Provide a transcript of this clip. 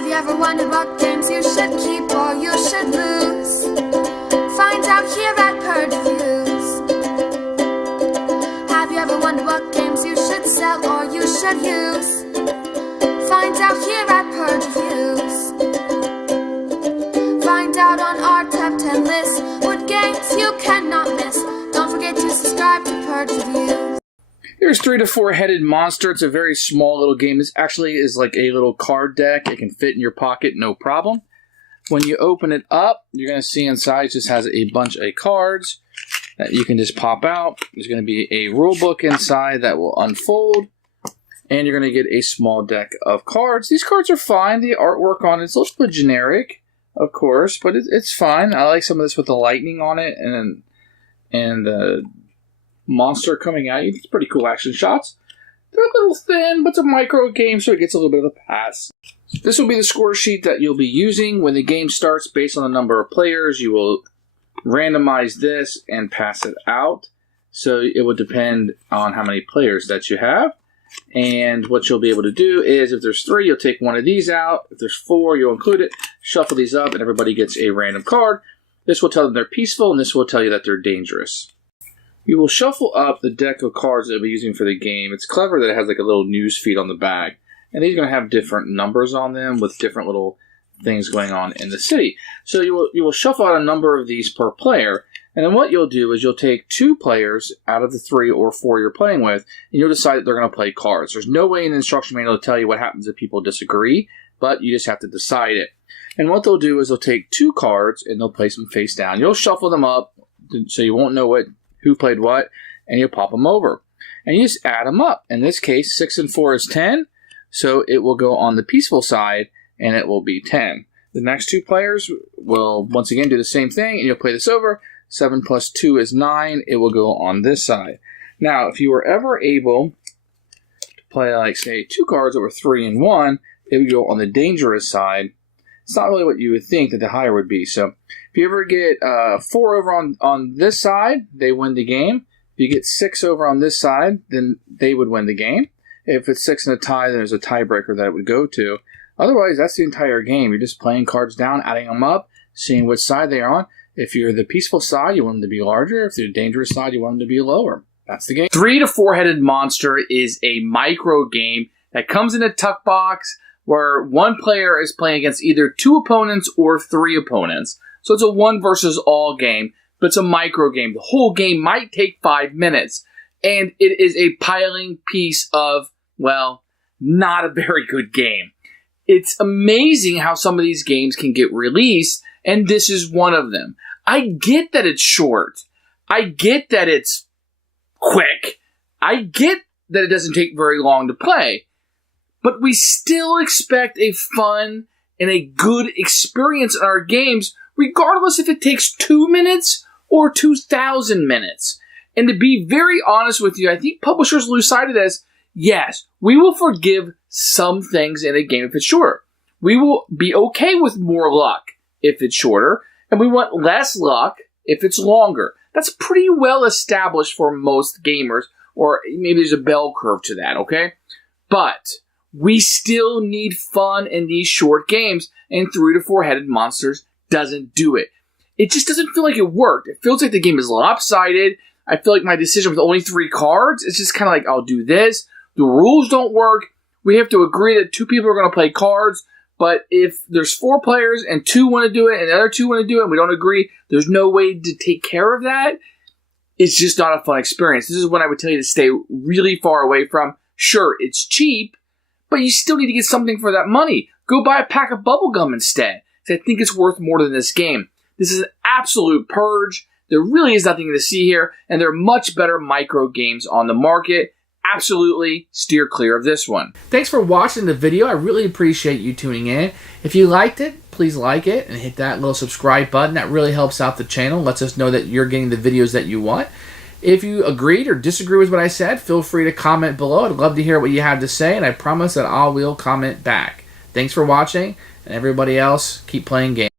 Have you ever wondered what games you should keep or you should lose? Find out here at Purge Reviews. Have you ever wondered what games you should sell or you should use? Find out here at Purge Reviews. Find out on our top 10 list what games you cannot miss. Don't forget to subscribe to Purge Reviews. Here's 3 to 4 Headed Monster. It's a very small little game. This actually is like a little card deck. It can fit in your pocket, no problem. When you open it up, you're going to see inside it just has a bunch of cards that you can just pop out. There's going to be a rule book inside that will unfold. And you're going to get a small deck of cards. These cards are fine. The artwork on it's a little bit generic, of course, but it's fine. I like some of this with the lightning on it and the monster coming at you. It's pretty cool action shots. They're a little thin, but it's a micro game, so it gets a little bit of a pass. This will be the score sheet that you'll be using. When the game starts, based on the number of players, you will randomize this and pass it out. So it will depend on how many players that you have. And what you'll be able to do is, if there's 3, you'll take one of these out. If there's 4, you'll include it, shuffle these up, and everybody gets a random card. This will tell them they're peaceful, and this will tell you that they're dangerous. You will shuffle up the deck of cards that you'll be using for the game. It's clever that it has like a little news feed on the back. And these are going to have different numbers on them with different little things going on in the city. So you will shuffle out a number of these per player. And then what you'll do is you'll take 2 players out of the 3 or 4 you're playing with, and you'll decide that they're going to play cards. There's no way in the instruction manual to tell you what happens if people disagree, but you just have to decide it. And what they'll do is they'll take 2 cards and they'll place them face down. You'll shuffle them up so you won't know who played what, and you'll pop them over. And you just add them up. In this case, 6 and 4 is 10, so it will go on the peaceful side, and it will be 10. The next 2 players will once again do the same thing, and you'll play this over. 7 plus 2 is 9. It will go on this side. Now, if you were ever able to play, like, say, 2 cards that were 3 and 1, it would go on the dangerous side. It's not really what you would think that the higher would be. So if you ever get 4 over on this side, they win the game. If you get 6 over on this side, then they would win the game. If it's 6 in a tie, then there's a tiebreaker that it would go to. Otherwise, that's the entire game. You're just playing cards down, adding them up, seeing which side they are on. If you're the peaceful side, you want them to be larger. If you're the dangerous side, you want them to be lower. That's the game. 3 to 4 Headed Monster is a micro game that comes in a tuck box where one player is playing against either 2 opponents or 3 opponents. So it's a 1 versus all game, but it's a micro game. The whole game might take 5 minutes, and it is a piling piece of, well, not a very good game. It's amazing how some of these games can get released, and this is one of them. I get that it's short. I get that it's quick. I get that it doesn't take very long to play. But we still expect a fun and a good experience in our games, regardless if it takes 2 minutes or 2,000 minutes. And to be very honest with you, I think publishers lose sight of this. Yes, we will forgive some things in a game if it's shorter. We will be okay with more luck if it's shorter, and we want less luck if it's longer. That's pretty well established for most gamers, or maybe there's a bell curve to that, okay? But we still need fun in these short games, and 3 to 4 Headed Monsters doesn't do it. It just doesn't feel like it worked. It feels like the game is lopsided. I feel like my decision with only 3 cards, it's just kind of like, I'll do this. The rules don't work. We have to agree that 2 people are going to play cards, but if there's 4 players and 2 want to do it and the other 2 want to do it and we don't agree, there's no way to take care of that. It's just not a fun experience. This is what I would tell you to stay really far away from. Sure, it's cheap, but you still need to get something for that money. Go buy a pack of bubble gum instead. I think it's worth more than this game. This is an absolute purge. There really is nothing to see here, and there are much better micro games on the market. Absolutely steer clear of this one. Thanks for watching the video. I really appreciate you tuning in. If you liked it, please like it and hit that little subscribe button. That really helps out the channel, lets us know that you're getting the videos that you want. If you agreed or disagree with what I said, feel free to comment below. I'd love to hear what you have to say, and I promise that I will comment back. Thanks for watching, and everybody else, keep playing games.